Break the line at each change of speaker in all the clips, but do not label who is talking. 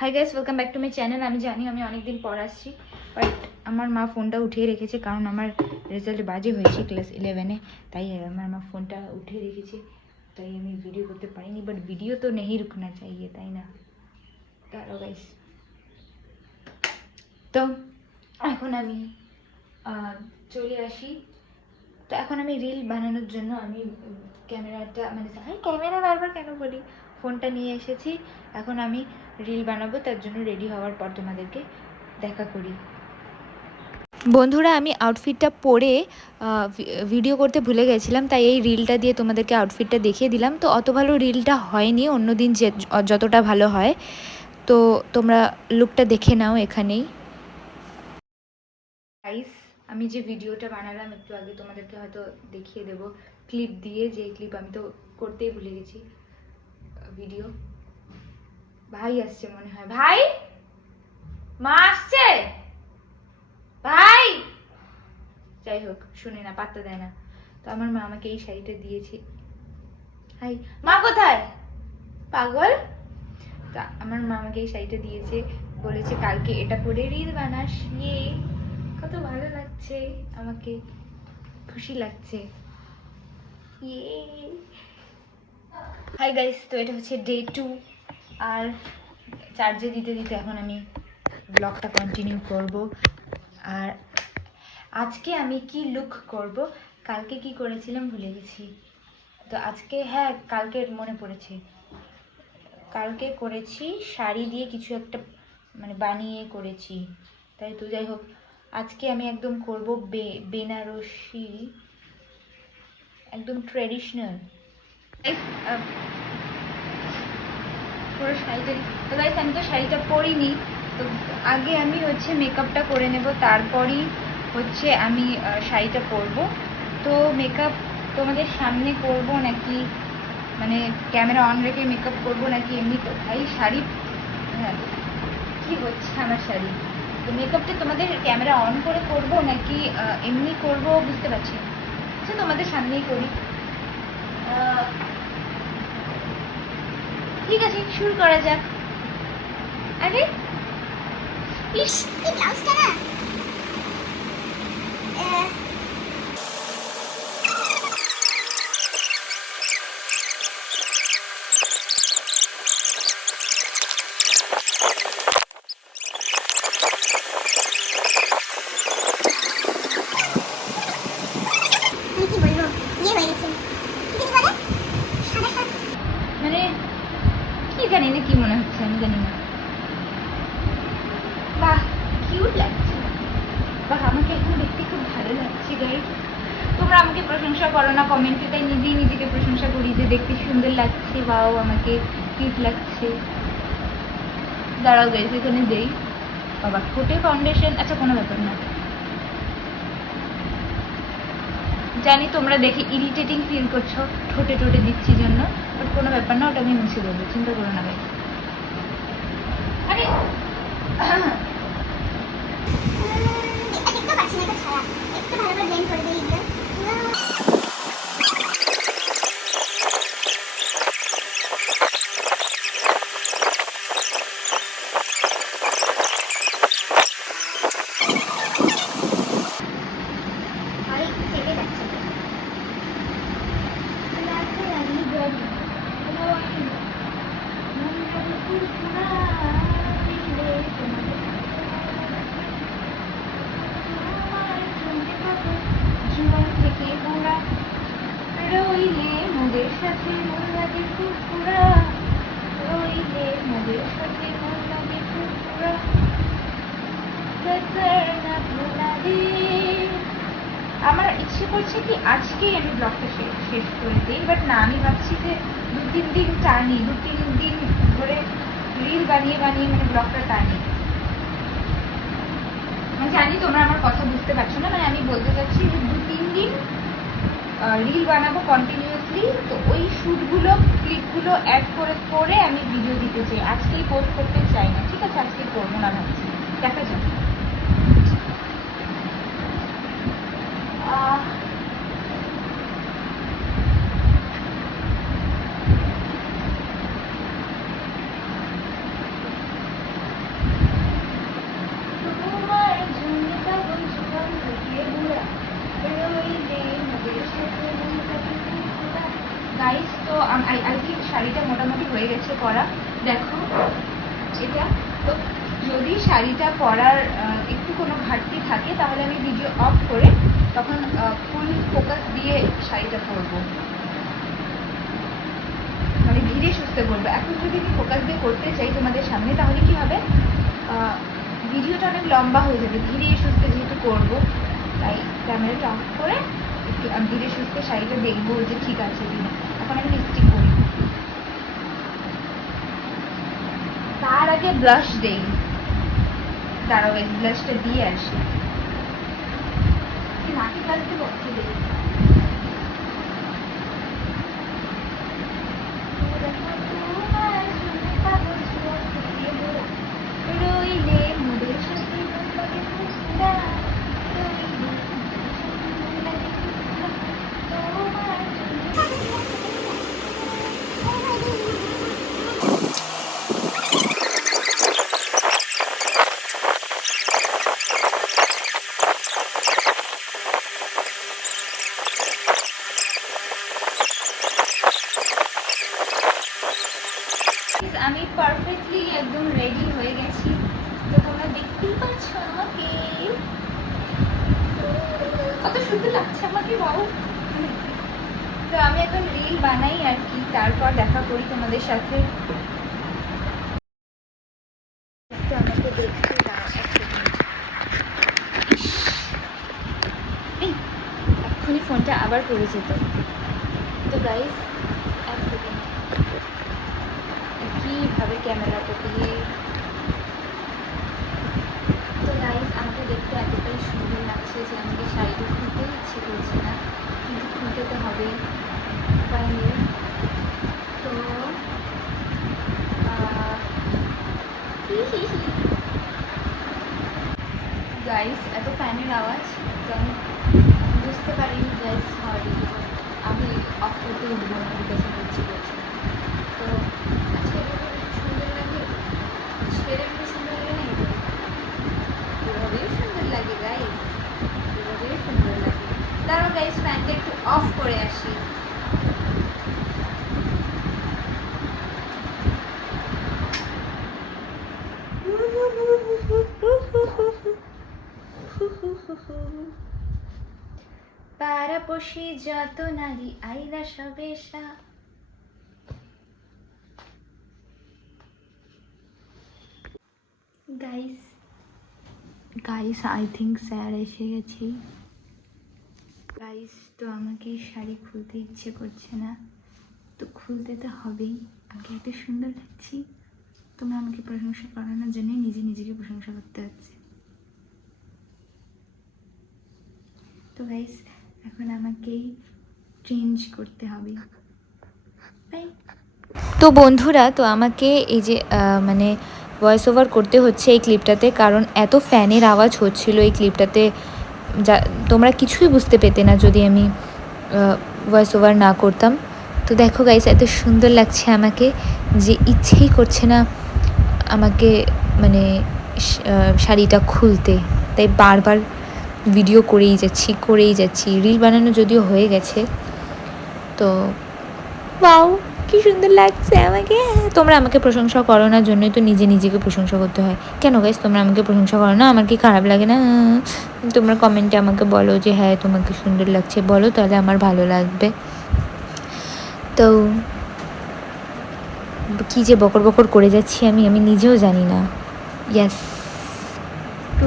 Hi guys welcome back to my channel আমি জানি, আমি অনেকদিন পর আসছি বাট আমার মা ফোনটা উঠিয়ে রেখেছে কারণ আমার রেজাল্ট বাজে হয়েছে ক্লাস ইলেভেনে তাই আমার মা ফোনটা উঠিয়ে রেখেছে, তাই আমি ভিডিও করতে পারিনি বাট ভিডিও তো নেই রুকনা চাইয়ে, তাই না? দাঁড়াও গাইস তো, এখন আমি চলে আসি। তো এখন আমি রিল বানানোর জন্য আমি ক্যামেরাটা মানে ক্যামেরা বারবার কেন বলি? ফোনটা নিয়ে এসেছি। এখন আমি রিল বানাবো, তার জন্য রেডি হওয়ার পর তোমাদেরকে দেখা করি। বন্ধুরা, আমি আউটফিটটা পরে ভিডিও করতে ভুলে গেছিলাম, তাই এই রিলটা দিয়ে তোমাদেরকে আউটফিটটা দেখিয়ে দিলাম। তো অত ভালো রিলটা হয়নি, অন্যদিন যে, যতটা ভালো হয়। তো তোমরা লুকটা দেখে নাও এখানেই। গাইস আমি যে ভিডিওটা বানালাম, একটু আগে তোমাদেরকে হয়তো দেখিয়ে দেব। ক্লিপ দিয়ে, যে ক্লিপ আমি তো করতেই ভুলে গেছি। ভিডিও ভাই আসছে মনে হয়। ভাই? মা আসছে? ভাই? যাই হোক, শুনে না, পাত্তা দেয় না। তো আমার মা আমাকে এই শাড়িটা দিয়েছে। হাই, মা কোথায়? পাগল? তা আমার মা আমাকে এই শাড়িটা দিয়েছে, বলেছে কালকে এটা পরে রিল বানাস। ইয়ে কত ভালো লাগছে। আমাকে খুশি লাগছে। ইয়ে। হাই গাইস তো এটা হচ্ছে ডে টু আর চার্জে দিতে দিতে এখন আমি ব্লগটা কন্টিনিউ করব। আর আজকে আমি কি লুক করব? কালকে কি করেছিলাম ভুলে গেছি। তো আজকে হ্যাঁ কালকে মনে পড়েছে। কালকে করেছি শাড়ি দিয়ে কিছু একটা মানে বানিয়ে করেছি। তাই তো, যাই হোক, আজকে আমি একদম করব বে, বেনারসি, একদম ট্রেডিশনাল পুরো শাড়িটা তো গাইস আমি তো শাড়িটা পরিনি। তো আগে আমি হচ্ছে মেকআপটা করে নেব, তারপরই হচ্ছে আমি শাড়িটা পরবো। তো মেকআপ তোমাদের সামনে করব নাকি মানে ক্যামেরা অন রেখে মেকআপ করব নাকি এমনি ভাই, শাড়ি হ্যাঁ কি হচ্ছে আমার শাড়ি? তো মেকআপটা তোমাদের ক্যামেরা অন করে করব নাকি এমনি করব বুঝতে পারছি না। আচ্ছা তোমাদের সামনেই করি। ঠিক আছে শুরু করা যাক। আরে
ইস এই ব্লাউজটা না আহ, আমি কি বলব ইয়ে হয়ে গেছে কি জানি বলে সাদা সাদা
মানে কি জানি না কি মনে হচ্ছে, আমি জানি না। বাহ কিউট লাগছে। বাহ, আমাকে এখন দেখতে খুব ভালো লাগছে গাই তোমরা আমাকে প্রশংসা করো না কমেন্টে তাই নিজেই নিজেকে প্রশংসা করি যে দেখতে সুন্দর লাগছে বাও আমাকে কিউট লাগছে। দাঁড়াও গাইস এখানে দেই। বাবা ঠোঁটে ফাউন্ডেশন আচ্ছা কোনো ব্যাপার না। জানি তোমরা দেখে ইরিটেটিং ফিল করছ, ঠোঁটে ঠোঁটে দিচ্ছি জন্য বাট কোনো ব্যাপার না ওটা আমি মুছে দেবো, চিন্তা করো না ভাই। আরে
এগুলো আর একটু চেপে যাচ্ছে
রইলে মোদের সাথে মন লাগে ফুরফুরা রইলে মোদের সাথে মন লাগে ফুরফুরা নজর না ভোলা রে আমার ইচ্ছে করছে কি আজকেই আমি ব্লগটা শেষ করে দিই। বাট না, আমি ভাবছি যে দু তিন দিন টানি দু তিন দিন ধরে রিল বানিয়ে বানিয়ে মানে ব্লগটা টানি মানে জানি তোমরা আমার কথা বুঝতে পারছ না মানে আমি বলতে চাচ্ছি যে দু তিন দিন রিল বানাবো কন্টিনিউয়াসলি তো ওই শ্যুটগুলো ক্লিপগুলো অ্যাড করে করে আমি ভিডিও দিতে চাই। আজকেই পোস্ট করতে চাই না, ঠিক আছে? আজকে করব না ভাবছি। দেখা যাক গাইস তো শাড়িটা মোটামুটি হয়ে গেছে পরা। দেখো, এটা। তো যদি শাড়িটা পরার একটু কোনো ঘাটতি থাকে, তাহলে আমি ভিডিও অফ করে তখন ফুল ফোকাস দিয়ে শাড়িটা পরবো। মানে ধীরে সুস্থে করব এখন যদি আমি ফোকাস দিয়ে করতে চাই তোমাদের সামনে, তাহলে কি হবে? ভিডিওটা অনেক লম্বা হয়ে যাবে। ধীরে সুস্থে যেহেতু করব তাই ক্যামেরাটা অফ করে একটু, আমি ধীরে সুস্থে শাড়িটা দেখব যে ঠিক আছে কিনা। এখন আমি লিপস্টিক করি তার আগে ব্লাশ দেই। দাঁড়াও ব্লাশটা দিয়ে আসি। নাকি ব্লাশ দেবো কি দেই রইলে মোদের সাথে লাগে খুদা রইলে লাগে খুদা তোমার আমি পারফেক্টলি একদম রেডি হয়ে গেছি। তো তোমরা দেখতেই পাচ্ছ আমাকে। কত সুন্দর লাগছে আমাকে বাবু তো আমি এখন রিল বানাই আর কি, তারপর দেখা করি তোমাদের সাথে। আমাকে দেখতে এক্ষুনি ফোনটা আবার পড়ে যেত। তো গাইস কীভাবে ক্যামেরাটা দিয়ে তো গাইস আমাকে দেখতে এতটাই সুন্দর লাগছে যে আমাকে শাড়িটা খুলতে ইচ্ছে করছে না, কিন্তু খুলতে তো হবে। উপায় নেই। তো গাইস এত ফ্যানের আওয়াজ, তো আমি বুঝতে পারিনি গাইস সরি আমি অফ করতে উঠবো না ইচ্ছে করছে না। তো আজকে সুন্দর লাগে ছেড়ে একটু সুন্দর লাগে না এভাবেই সুন্দর লাগে গাইস এভাবেই সুন্দর দাঁড়াও গাইস ফ্যানটা একটু অফ করে আসি। পারাপসি যত নারী আইলা সবেশা guys guys I think sir এসে গেছি। গাইস তো আমাকে শাড়ি খুলতে ইচ্ছে করছে না। তো খুলতে তো হবেই। আগে এত সুন্দর লাগছি তোমরা আমাকে প্রশংসা করানোর জন্যই নিজে নিজেকে প্রশংসা করতে হচ্ছে তো গাইস এখন আমাকেই চেঞ্জ করতে হবে।
তো বন্ধুরা, তো আমাকে এই যে মানে ভয়েস ওভার করতে হচ্ছে এই ক্লিপটাতে কারণ এত ফ্যানের আওয়াজ হচ্ছিল এই ক্লিপটাতে যা, তোমরা কিছুই বুঝতে পেতে না যদি আমি ভয়েস ওভার না করতাম। তো দেখো গাইস এত সুন্দর লাগছে আমাকে যে ইচ্ছেই করছে না আমাকে মানে শাড়িটা খুলতে। তাই বারবার ভিডিও করেই যাচ্ছি করেই যাচ্ছি। রিল বানানো যদিও হয়ে গেছে, তো বাউ কি সুন্দর লাগছে আমাকে। তোমরা আমাকে প্রশংসা করো না, জন্যই তো নিজে নিজেকে প্রশংসা করতে হয়। কেন গাইস তোমরা আমাকে প্রশংসা করো না? আমার কি খারাপ লাগে না? তোমরা কমেন্টে আমাকে বলো যে হ্যাঁ তোমাকে সুন্দর লাগছে? বলো, তাহলে আমার ভালো লাগবে। তো, কি যে বকর বকর করে যাচ্ছি আমি আমি নিজেও জানি না। ইয়াস
তো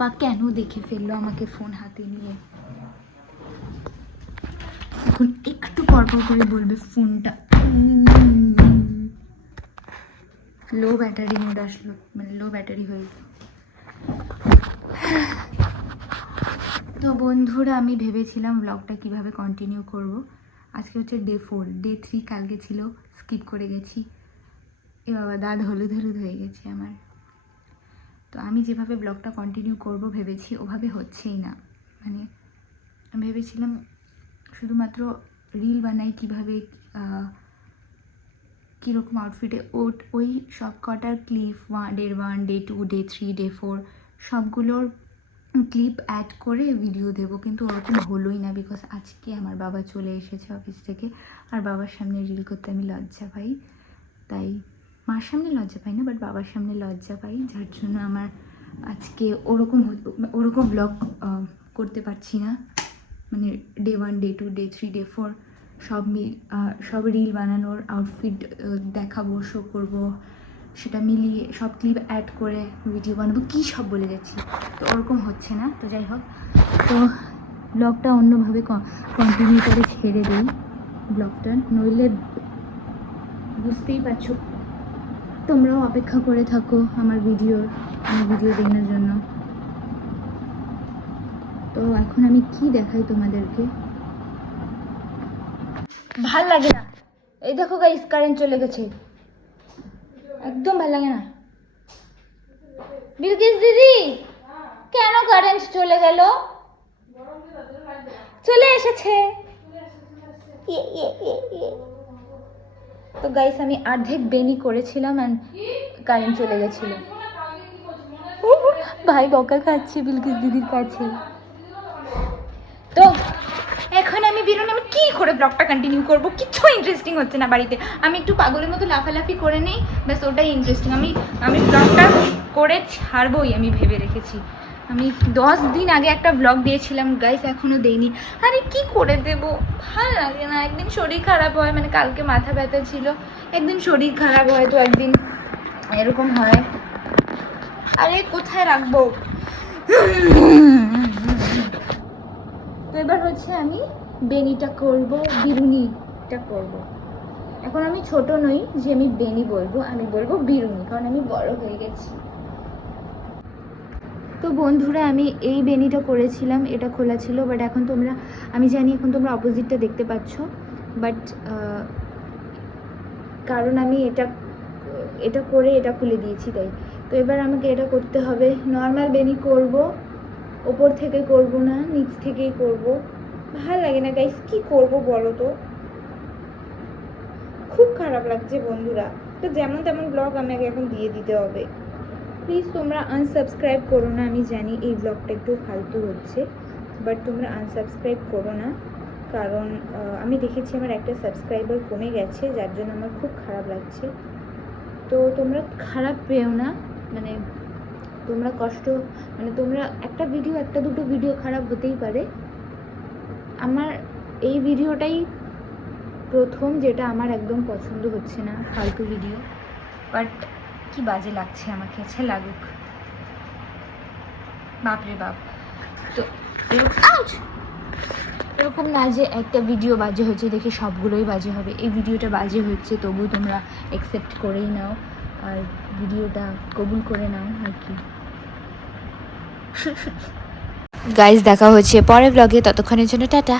পাপা কেন দেখে ফেলল আমাকে ফোন হাতে নিয়ে? এখন একটু পরপর করে বলবে ফোনটা লো ব্যাটারি মোড আসলো মানে লো ব্যাটারি হয়ে। তো বন্ধুরা, আমি ভেবেছিলাম ব্লগটা কীভাবে কন্টিনিউ করব। আজকে হচ্ছে ডে ফোর ডে থ্রি কালকে ছিল স্কিপ করে গেছি। এ বাবা, দাঁত হলুদ হলুদ হয়ে গেছে আমার। তো আমি যেভাবে ব্লগটা কন্টিনিউ করব ভেবেছি, ওভাবে হচ্ছেই না। মানে ভেবেছিলাম শুধুমাত্র রিল বানাই কীভাবে কীরকম আউটফিটে ওট, ওই সব কটার clip one day one day two day three day four সবগুলোর ক্লিপ অ্যাড করে ভিডিও দেবো। কিন্তু ওরকম হলোই না বিকজ আজকে আমার বাবা চলে এসেছে অফিস থেকে। আর বাবার সামনে রিল করতে আমি লজ্জা পাই। তাই মার সামনে লজ্জা পাই না বাট বাবার সামনে লজ্জা পাই, যার জন্য আমার আজকে ওরকম ওরকম ব্লগ করতে পারছি না। মানে day one day two day three day four সব মিল সব রিল বানানোর আউটফিট দেখাবো শো করব, সেটা মিলিয়ে সব ক্লিপ অ্যাড করে ভিডিও বানাবো, কী সব বলে যাচ্ছি, তো ওরকম হচ্ছে না, তো যাই হোক। তো ব্লগটা অন্যভাবে কন্টিনিউ করে ছেড়ে দিই ব্লগটা নইলে বুঝতেই পারছ তোমরাও অপেক্ষা করে থাকো আমার ভিডিওর আমার ভিডিও দেখানোর জন্য। তো এখন আমি কি দেখাই তোমাদেরকে? ভালো লাগে না। এই দেখো গাইস কারেন্ট চলে গেছে। একদম ভালো লাগে না। বিলকিস দিদি কেন কারেন্ট চলে গেল? চলে এসেছে। ইয়ে, ইয়ে, ইয়ে। তো গাইস আমি অর্ধেক বেনি করেছিলাম অ্যান্ড কারেন্ট চলে গেছিল। ভাই বকা খাচ্ছে, বিলকিস দিদির কাছে। তো, এখন আমি বেরোলে আমি কী করে ব্লগটা কন্টিনিউ করব? কিছু ইন্টারেস্টিং হচ্ছে না বাড়িতে। আমি একটু পাগলের মতো লাফালাফি করে নেই, ব্যাস ওটাই ইন্টারেস্টিং আমি আমি ব্লগটা করে ছাড়বই, আমি ভেবে রেখেছি। আমি দশ দিন আগে একটা ব্লগ দিয়েছিলাম গাইস এখনও দেইনি। আরে কি করে দেব? ভালো লাগে না। একদিন শরীর খারাপ হয় মানে কালকে মাথা ব্যথা ছিল, একদিন শরীর খারাপ হয় তো একদিন এরকম হয়। আরে কোথায় রাখব? তো এবার হচ্ছে আমি বেনিটা করব, বিরুনিটা করব। এখন আমি ছোট নই যে আমি বেনি বলব, আমি বলব বিরুনি, কারণ আমি বড় হয়ে গেছি। তো বন্ধুরা, আমি এই বেনিটা করেছিলাম, এটা খোলা ছিল বাট এখন তোমরা, আমি জানি এখন তোমরা অপোজিটটা দেখতে পাচ্ছ বাট কারণ আমি এটা এটা করে এটা খুলে দিয়েছি তাই। তো এবার আমাকে এটা করতে হবে। নর্মাল বেনি করব, ওপর থেকে করব না, নিচ থেকেই করব। ভালো লাগে না গাইস কি করব বলো তো? খুব খারাপ লাগছে বন্ধুরা। তো যেমন তেমন ব্লগ আমাকে এখন দিয়ে দিতে হবে। প্লিজ তোমরা আনসাবস্ক্রাইব করো না, আমি জানি এই ব্লগটা একটু ফালতু হচ্ছে বাট তোমরা আনসাবস্ক্রাইব করো না, কারণ আমি দেখেছি আমার একটা সাবস্ক্রাইবার কমে গেছে, যার জন্য আমার খুব খারাপ লাগছে। তো তোমরা খারাপ পেও না মানে তোমরা কষ্ট মানে তোমরা একটা ভিডিও একটা দুটো ভিডিও খারাপ হতেই পারে। আমার এই ভিডিওটাই প্রথম, যেটা আমার একদম পছন্দ হচ্ছে না, ফালতু ভিডিও বাট কি বাজে লাগছে আমাকে আচ্ছা লাগুক। বাপরে বাপ। তো এরকম এরকম না যে একটা ভিডিও বাজে হয়েছে, দেখে সবগুলোই বাজে হবে। এই ভিডিওটা বাজে হচ্ছে তবু তোমরা অ্যাকসেপ্ট করেই নাও, আর ভিডিওটা কবুল করে নাও, আর কি।
গাইজ দেখা হচ্ছে পরের ব্লগে ততক্ষণের জন্য টাটা।